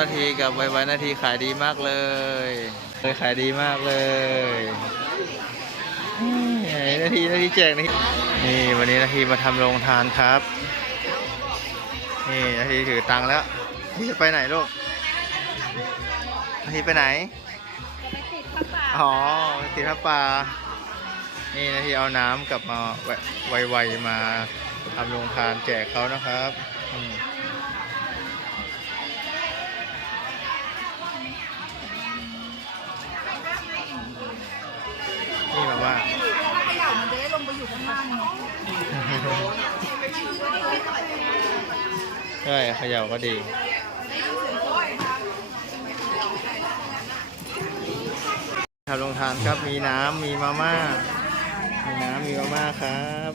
น้ำนาทีกับไวไวนาทีขายดีมากเลยเลยขายดีมากเลยนี่นาทีนาทีแจกนาทีนี่วันนี้นาทีมาทำโรงทานครับ นี่นาทีถือตังค์แล้วนาทีจะไปไหนลูกนาทีไปไหนอ๋อติดพระป่านี่นาทีเอาน้ำกลับมาไวๆมาทำโรงทานแจกเขานะครับ ใช่เขย่าก็ดีทำโรงทานครับมีน้ำมีมาม่า มีน้ำมีมาม่าครับ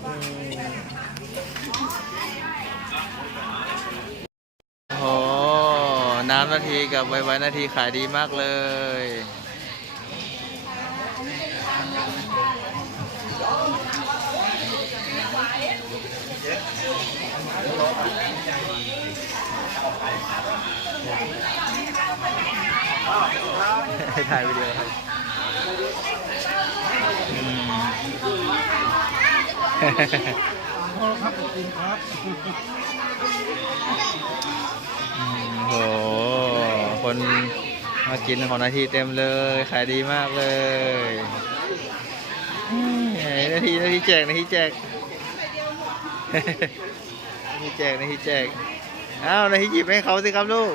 โอ้โหน้ำนาทีกับไวไวนาทีขายดีมากเลย ถ่ายวิดีโอครับครับขอบคุณครับโห คนมากินของนาทีเต็มเลย ขายดีมากเลยนาทีนาทีแจกนาทีแจกนาทีแจกนาทีแจก อ้าวนาทีหยิบให้เขาสิครับลูก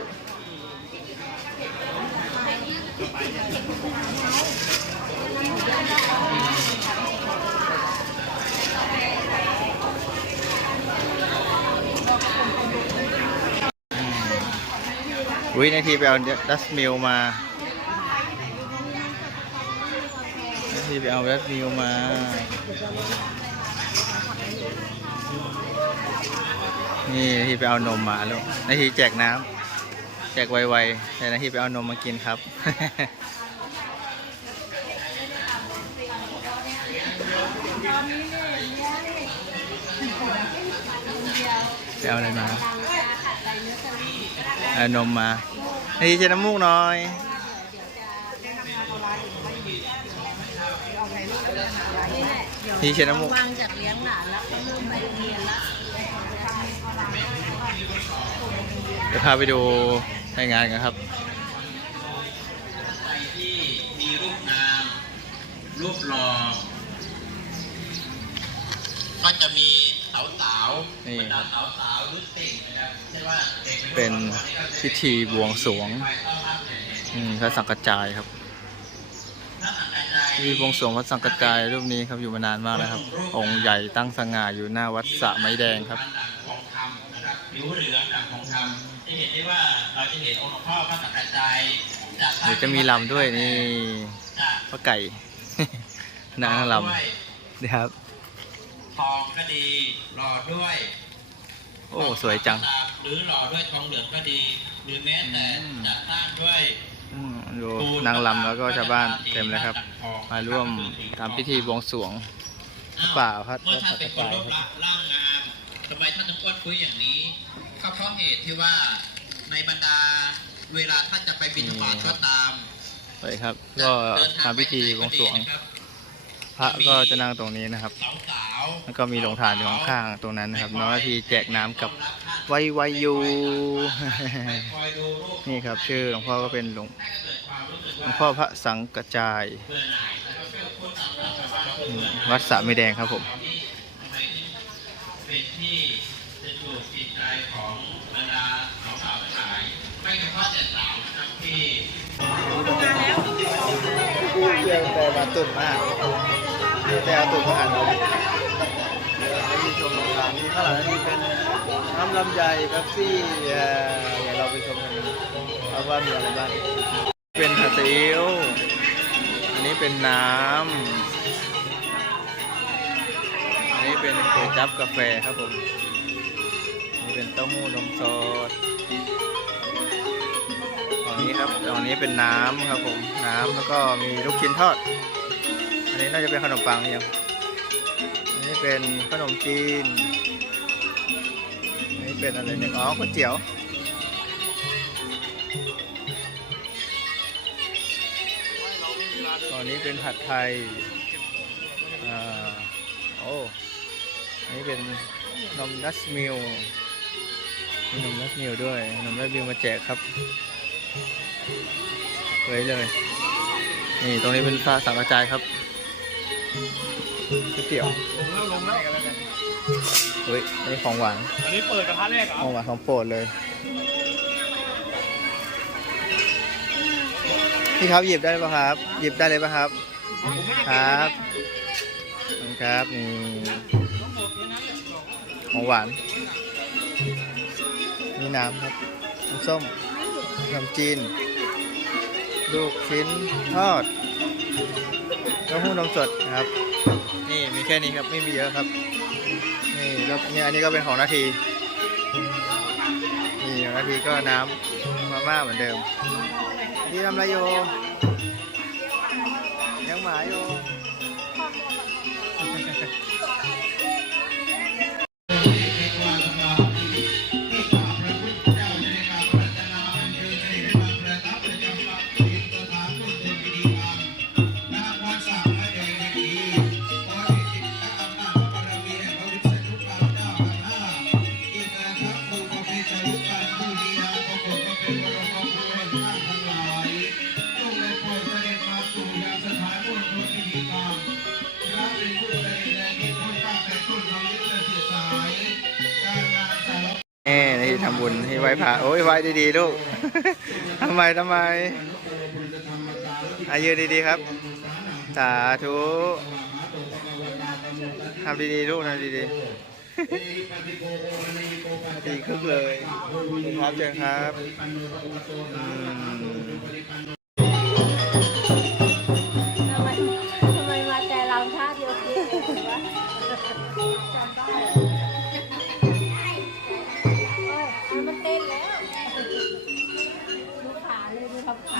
วินาทีไปเอาดัสมิลมานาทีไปเอาดัสมิลมานี่นาทีไปเอานมมาลูกนาทีแจกน้ำ แจกไวๆแต่นาทีไปเอานมมากินครับ ไปเอาอะไรมาเอานมมานาทีเชน้ำมูกหน่อยนาทีเช็ดน้ำมูกวางจากเลี้ยงหลานแล้วเริ่มไปเรียนแล้วเดี๋ยวพาไปดู ในงานกันครับที่มีรูปงาม รูปหล่อก็จะมีสาวสาวๆนี่บรรดาสาวสาวๆรุ่นติ่งนะครับเช่นว่าเด็กเป็นพิธีบวงสรวงอืมพระสังกัจจายครับพิธีบวงสรวงพระสังกัจจายรูปนี้ครับอยู่มานานมากแล้วครับ องค์ใหญ่ตั้งสง่าอยู่หน้าวัดสระไม้แดงครับดังของคำนะครับผิวเหลือง เห็นได้ว่าเราจะเห็นองค์หลวงพ่อพระสังกัจจายจากเดี๋ยวจะมีลำด้วยนี่จากพระไก่นางลด้วยำนี่ครับทองก็ดีหล่อด้วย โอ้สวยจัง หรือหล่อด้วยทองเหลืองก็ดี หรือแม้แต่อืมจัดสร้างด้วยอืมดูนางลำแล้วก็ชาวบ้านเต็มเลยครับ มาร่วมทำพิธีบวงสรวงพระป่าพระเมื่อท่านเป็นคนรูปพระป่าร่างงามทำไมท่านถึงอ้วนฟื้อย่างนี้ ก็เพราะเหตุที่ว่าในบรรดาเวลาท่านจะไปบิณฑบาตก็ตามไปครับ ก็ทำพิธีบวงสรวง พระก็จะนั่งตรงนี้นะครับสาวสาวแล้วก็มีโรงทานอยู่ข้างๆตรงนั้นนะครับน้องนาทีแจกน้ำกับไวไวยูคอยดูรูปนี่ครับ ชื่อหลวงพ่อก็เป็นหลวงหลวงพ่อพระสังกระจายอืมวัดสระไม่แดงครับผมเป็นที่จะถูกจิตใจของบรรดาสาวๆทั้งหลายไม่เฉพาะแต่สาวนะครับที่ เาตุ่นมากแต่เอาตุ่นมาอ่านเราไม่มีชมโรงทานนี่ข้างหลังนี่เป็นน้ำลำไยแป๊บซี่เดี๋ยวเราไปชมกันครับว่ามีอะไรบ้างเป็นผัดซีอิ๊วอันนี้เป็นน้ำอันนี้เป็นก๋วยจั๊บกาแฟครับผมอันนี้เป็นเต้าหู้นมสด นี้ครับตรงนี้เป็นน้ำครับผมน้ำแล้วก็มีลูกชิ้นทอด อันนี้น่าจะเป็นขนมปังเนี่ยอันนี้เป็นขนมจีนอันนี้เป็นอะไรเนี่ยอ๋อก๋วยเตี๋ยวตอนนี้เป็นผัดไทยอ่าโอ้อันนี้เป็นนมดัชมิลนมดัชมิวด้วยนมดัชมิวมาแจกครับ สวยเลย นี่ตรงนี้เป็นฟ้าสังกระจายครับก๋วยเตี๋ยวลงแล้วลงแล้วเฮ้ยอันนี้ของหวาน อันนี้เปิดกระทะแรกเหรอของหวานของโปรดเลย พี่ครับหยิบได้ป่ะครับ หยิบได้เลยป่ะครับ ครับขอบคุณครับนี่ของหวานนี่น้ำครับน้ำส้ม น้ำจีน ลูกชิ้นทอดเต้าหู้นมสดนะครับ นี่มีแค่นี้ครับไม่มีเยอะครับ นี่แล้วเนี่ยอันนี้ก็เป็นของนาที นี่ของนาทีก็น้ำมาม่าเหมือนเดิมนี่ทำอะไรโยยังหมาโยำบุญที่ไหว้พระโอ้ยไหว้ดีๆลูกทำไมทำไม อายืนดีๆครับ สาธุทำดีๆลูกทำดีๆดีคึกเลยครับเจอครับอืมทำไมทำไมมาแต่เราท่าเดียวกันเลยวะ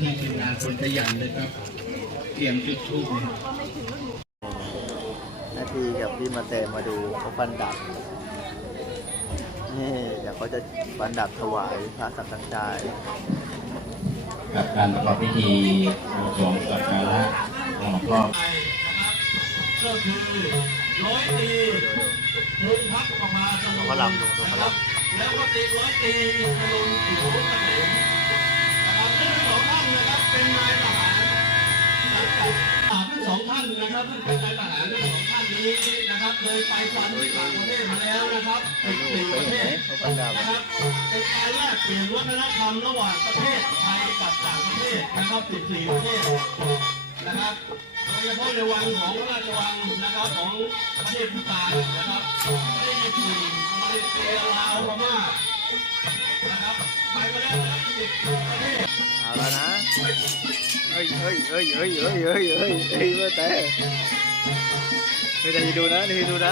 ที่ทีมงานคนขยันเลยครับ เตรียมจุดทูบนาทีกับพี่มาเตมาดูเขาฟันดับนี่เดี๋ยวเขาจะฟันดับถวายพระสังฆจายกับการประกอบพิธีบวงสรวงสักการะหลวงพ่อก็คือร้อยตีมุงพักออกมาสนุเขาลำดูดูเขาลแล้วก็ตีร้อยตีอรุณผิวเกษมนะครับทั้งสองท่า นะครับเป็นนายทหารสังกัดทั้งสองท่านนะครับท่านเป็นนายทหารทั้งสองท่านนี้นะครับเคยไปฟันที่ต่างประเทศมาแล้วนะครับำไปสิดูสี่ประเทศนะครับเป็นการแลกเปลี่ยนวัฒนธรรมระหว่างประเทศไทยกับต่างประเทศนะครับ14ประเทศนะครับโดยเฉพาะในวังของพระราชวังนะครับของประเทศพุตานนะครับประเทศญี่ปุ่นมาเลเซียลาวพม่านะครับไปมาแล้วนะครับ10ประเทศ เอาแล้วนะเฮ้ยเฮ้ยเฮ้ยเฮ้ยเฮ้ยเฮ้ยเฮ้ยเฮ้ยเมื่อแต่ไม่ได้ดูนะนี่ดูน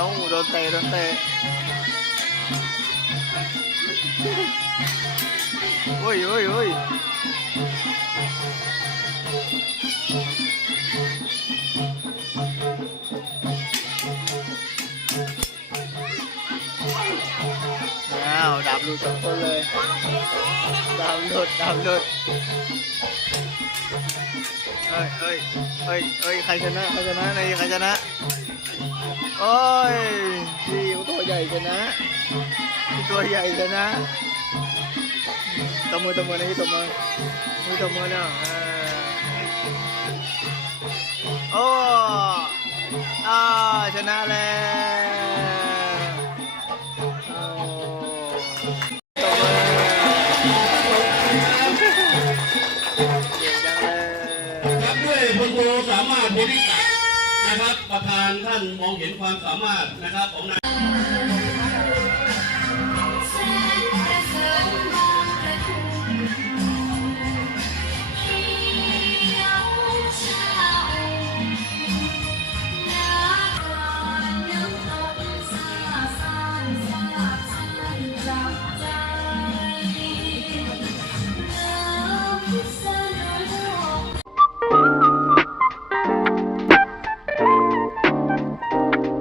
าโดนเตะโดนเตะโอ้ยโอ้ยโอ้ยอ้าวดับหลุดสองคนเลยดับหลุดดับหลุด เอ้ยเอ้ยเอ้ยเอ้ยใครชนะ ใครชนะในใครชนะ โอ้ยพี่ตัวใหญ่ชนะพี่ตัวใหญ่ชนะตบมือตบมือนะพี่ตบมือพี่ตบมือเนี่โอ้อาชนะแล้วานท่านมองเห็นความสามารถนะครับของนาย